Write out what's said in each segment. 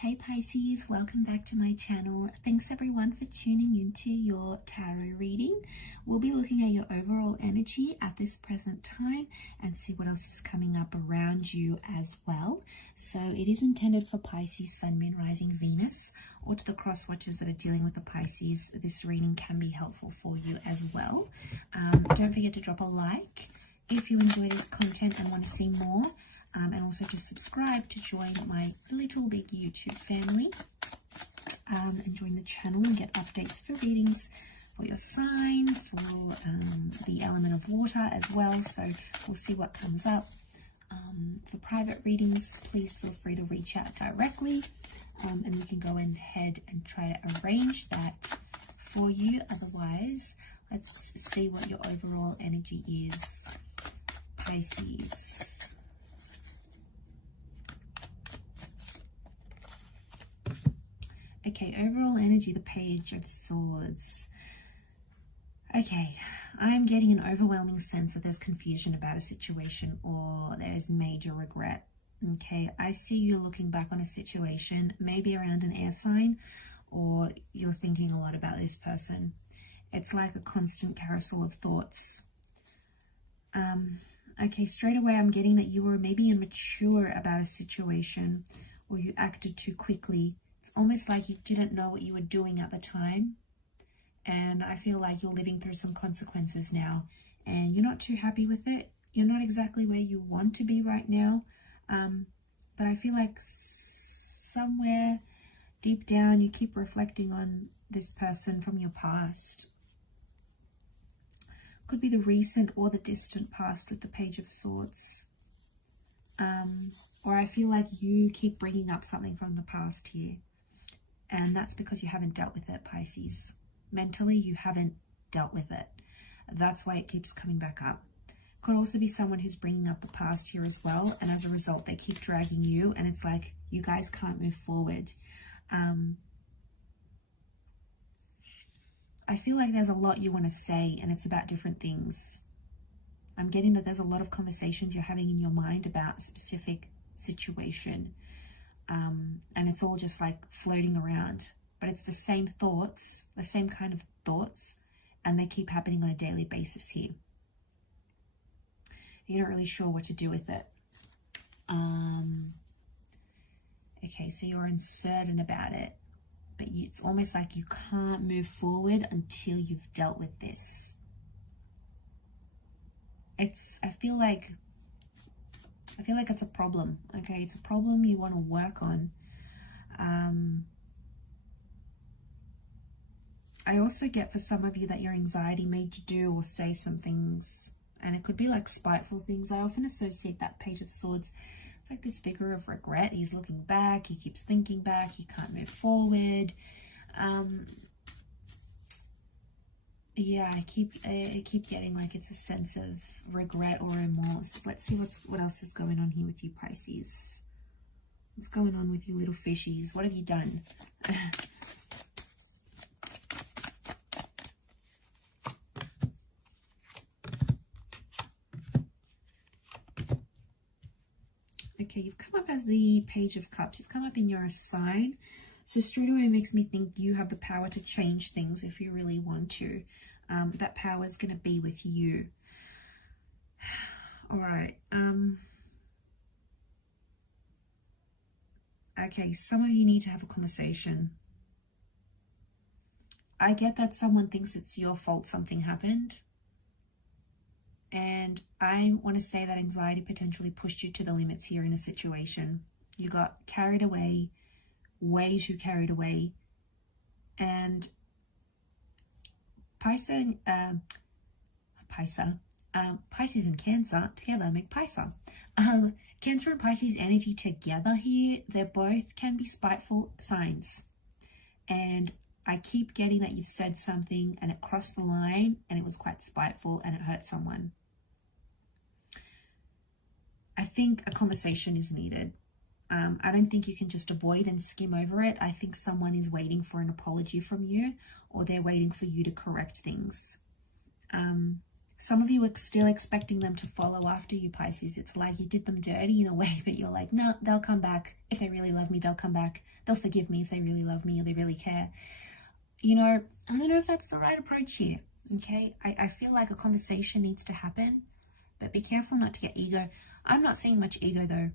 Hey Pisces, welcome back to my channel. Thanks everyone for tuning into your tarot reading. We'll be looking at your overall energy at this present time and see what else is coming up around you as well. So it is intended for Pisces, Sun, Moon, Rising, Venus, or to the cross watchers that are dealing with the Pisces. This reading can be helpful for you as well. Don't forget to drop a like if you enjoy this content and want to see more. And also just subscribe to join my little big YouTube family and join the channel and get updates for readings for your sign, for the element of water as well. So we'll see what comes up. For private readings, please feel free to reach out directly and we can go ahead and try to arrange that for you. Otherwise, let's see what your overall energy is, Pisces. Okay, overall energy, the Page of Swords. Okay, I'm getting an overwhelming sense that there's confusion about a situation or there's major regret. Okay, I see you looking back on a situation, maybe around an air sign, or you're thinking a lot about this person. It's like a constant carousel of thoughts. Okay, straight away I'm getting that you were maybe immature about a situation or you acted too quickly. It's almost like you didn't know what you were doing at the time. And I feel like you're living through some consequences now. And you're not too happy with it. You're not exactly where you want to be right now. But I feel like somewhere deep down you keep reflecting on this person from your past. Could be the recent or the distant past with the Page of Swords. Or I feel like you keep bringing up something from the past here. And that's because you haven't dealt with it, Pisces. Mentally, you haven't dealt with it. That's why it keeps coming back up. Could also be someone who's bringing up the past here as well. And as a result, they keep dragging you. And it's like, you guys can't move forward. I feel like there's a lot you want to say. And it's about different things. I'm getting that there's a lot of conversations you're having in your mind about a specific situation. And it's all just like floating around, but it's the same thoughts, the same kind of thoughts, and they keep happening on a daily basis here. You're not really sure what to do with it. Okay, so you're uncertain about it, but it's almost like you can't move forward until you've dealt with this. I feel like it's a problem, okay? It's a problem you want to work on. I also get for some of you that your anxiety made you do or say some things, and it could be like spiteful things. I often associate that Page of Swords. It's like this figure of regret. He's looking back, he keeps thinking back, he can't move forward. Yeah, I keep getting like it's a sense of regret or remorse. Let's see what else is going on here with you, Pisces. What's going on with you little fishies? What have you done? Okay, you've come up as the Page of Cups. You've come up in your sign. So straight away it makes me think you have the power to change things if you really want to. That power is going to be with you. All right. Okay, some of you need to have a conversation. I get that someone thinks it's your fault something happened. And I want to say that anxiety potentially pushed you to the limits here in a situation. You got carried away, way too carried away. And Pisces and Cancer together make Pisces. Cancer and Pisces energy together here, they both can be spiteful signs. And I keep getting that you've said something and it crossed the line and it was quite spiteful and it hurt someone. I think a conversation is needed. I don't think you can just avoid and skim over it. I think someone is waiting for an apology from you, or they're waiting for you to correct things. Some of you are still expecting them to follow after you, Pisces. It's like you did them dirty in a way, but you're like, no, they'll come back. If they really love me, they'll come back. They'll forgive me if they really love me or they really care. You know, I don't know if that's the right approach here, okay? I feel like a conversation needs to happen, but be careful not to get ego. I'm not seeing much ego, though.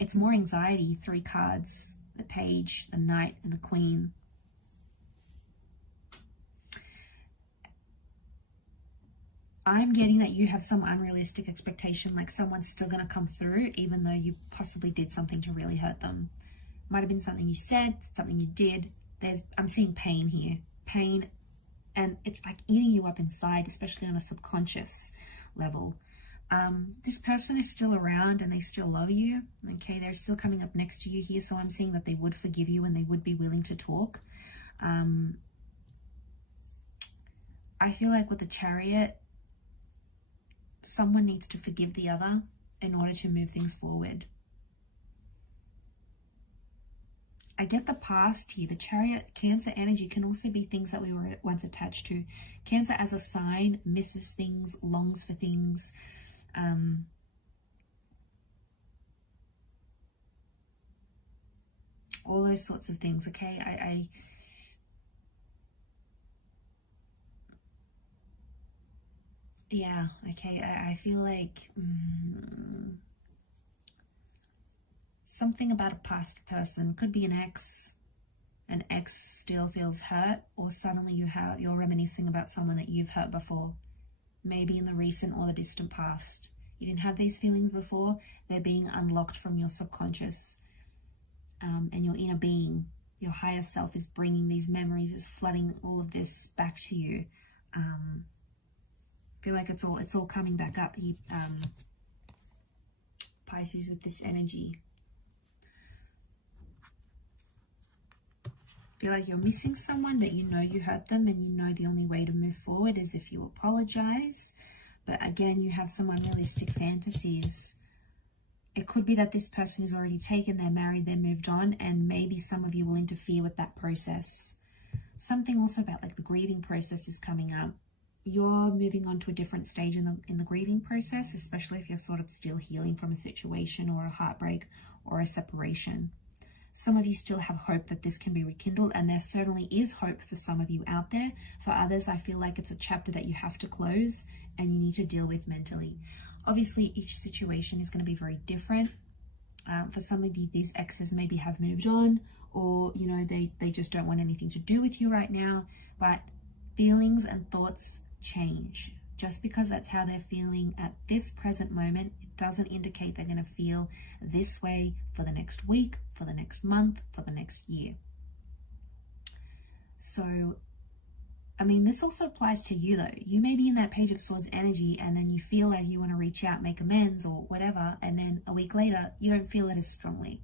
It's more anxiety. 3 cards, the Page, the Knight, and the Queen. I'm getting that you have some unrealistic expectation, like someone's still going to come through, even though you possibly did something to really hurt them. Might have been something you said, something you did. I'm seeing pain here. Pain, and it's like eating you up inside, especially on a subconscious level. This person is still around and they still love you. Okay, they're still coming up next to you here, so I'm seeing that they would forgive you and they would be willing to talk. I feel like with the Chariot, someone needs to forgive the other in order to move things forward. I get the past here. The Chariot, Cancer energy can also be things that we were once attached to. Cancer as a sign misses things, longs for things. All those sorts of things, okay? Yeah, okay, I feel like something about a past person. Could be an ex still feels hurt, or suddenly you're reminiscing about someone that you've hurt before, maybe in the recent or the distant past. You didn't have these feelings before. They're being unlocked from your subconscious, and your inner being, your higher self, is bringing these memories, is flooding all of this back to you. Feel like it's all coming back up, Pisces, with this energy. Feel like you're missing someone, but you know you hurt them, and you know the only way to move forward is if you apologize. But again, you have some unrealistic fantasies. It could be that this person is already taken, they're married, they're moved on, and maybe some of you will interfere with that process. Something also about like the grieving process is coming up. You're moving on to a different stage in the grieving process, especially if you're sort of still healing from a situation or a heartbreak or a separation. Some of you still have hope that this can be rekindled, and there certainly is hope for some of you out there. For others, I feel like it's a chapter that you have to close and you need to deal with mentally. Obviously, each situation is going to be very different. For some of you, these exes maybe have moved on, or you know, they just don't want anything to do with you right now. But feelings and thoughts change. Just because that's how they're feeling at this present moment, it doesn't indicate they're going to feel this way for the next week, for the next month, for the next year. So, I mean, this also applies to you though. You may be in that Page of Swords energy, and then you feel like you want to reach out, make amends or whatever, and then a week later, you don't feel it as strongly.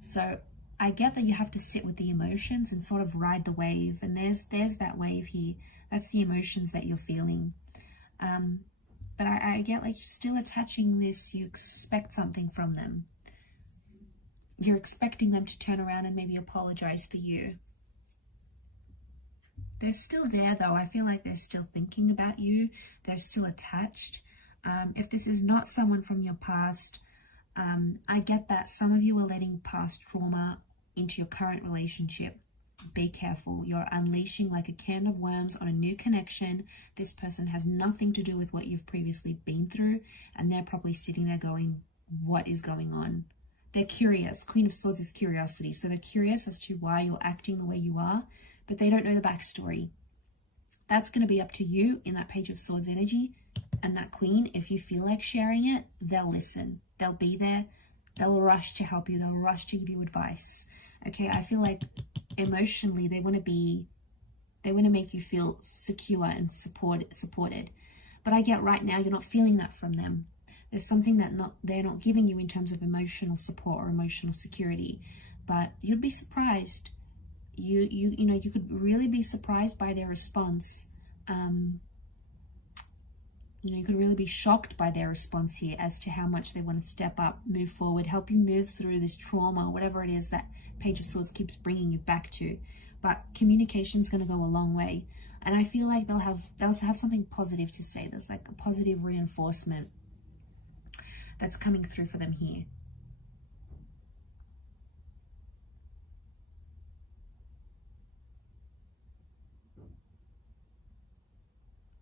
So I get that you have to sit with the emotions and sort of ride the wave, and there's that wave here. That's the emotions that you're feeling. But I get like you're still attaching this. You expect something from them. You're expecting them to turn around and maybe apologize for you. They're still there though. I feel like they're still thinking about you. They're still attached. If this is not someone from your past, I get that some of you are letting past trauma into your current relationship. Be careful. You're unleashing like a can of worms on a new connection. This person has nothing to do with what you've previously been through, and they're probably sitting there going, what is going on? They're curious. Queen of Swords is curiosity. So they're curious as to why you're acting the way you are, but they don't know the backstory. That's going to be up to you in that Page of Swords energy. And that Queen, if you feel like sharing it, they'll listen. They'll be there. They'll rush to help you. They'll rush to give you advice. Okay, I feel like emotionally they want to make you feel secure and supported. But I get right now you're not feeling that from them. There's something that they're not giving you in terms of emotional support or emotional security. But you'd be surprised. You know, you could really be surprised by their response. You could really be shocked by their response here as to how much they want to step up, move forward, help you move through this trauma, whatever it is that Page of Swords keeps bringing you back to. But communication is going to go a long way. And I feel like they'll have something positive to say. There's like a positive reinforcement that's coming through for them here.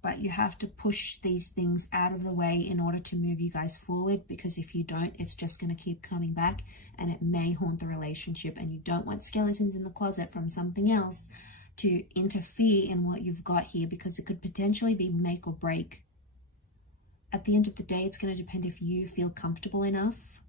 But you have to push these things out of the way in order to move you guys forward, because if you don't, it's just going to keep coming back and it may haunt the relationship, and you don't want skeletons in the closet from something else to interfere in what you've got here, because it could potentially be make or break. At the end of the day, it's going to depend if you feel comfortable enough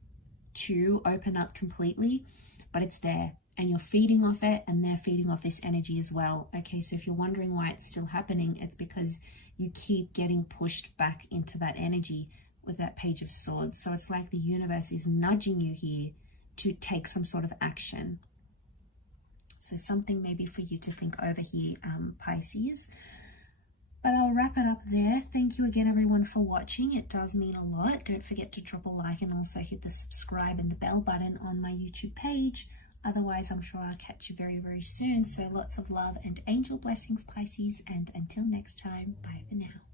to open up completely, but it's there. And you're feeding off it, and they're feeding off this energy as well. Okay, so if you're wondering why it's still happening, it's because you keep getting pushed back into that energy with that Page of Swords. So it's like the universe is nudging you here to take some sort of action. So something maybe for you to think over here, Pisces. But I'll wrap it up there. Thank you again, everyone, for watching. It does mean a lot. Don't forget to drop a like and also hit the subscribe and the bell button on my YouTube page. Otherwise, I'm sure I'll catch you very, very soon. So lots of love and angel blessings, Pisces. And until next time, bye for now.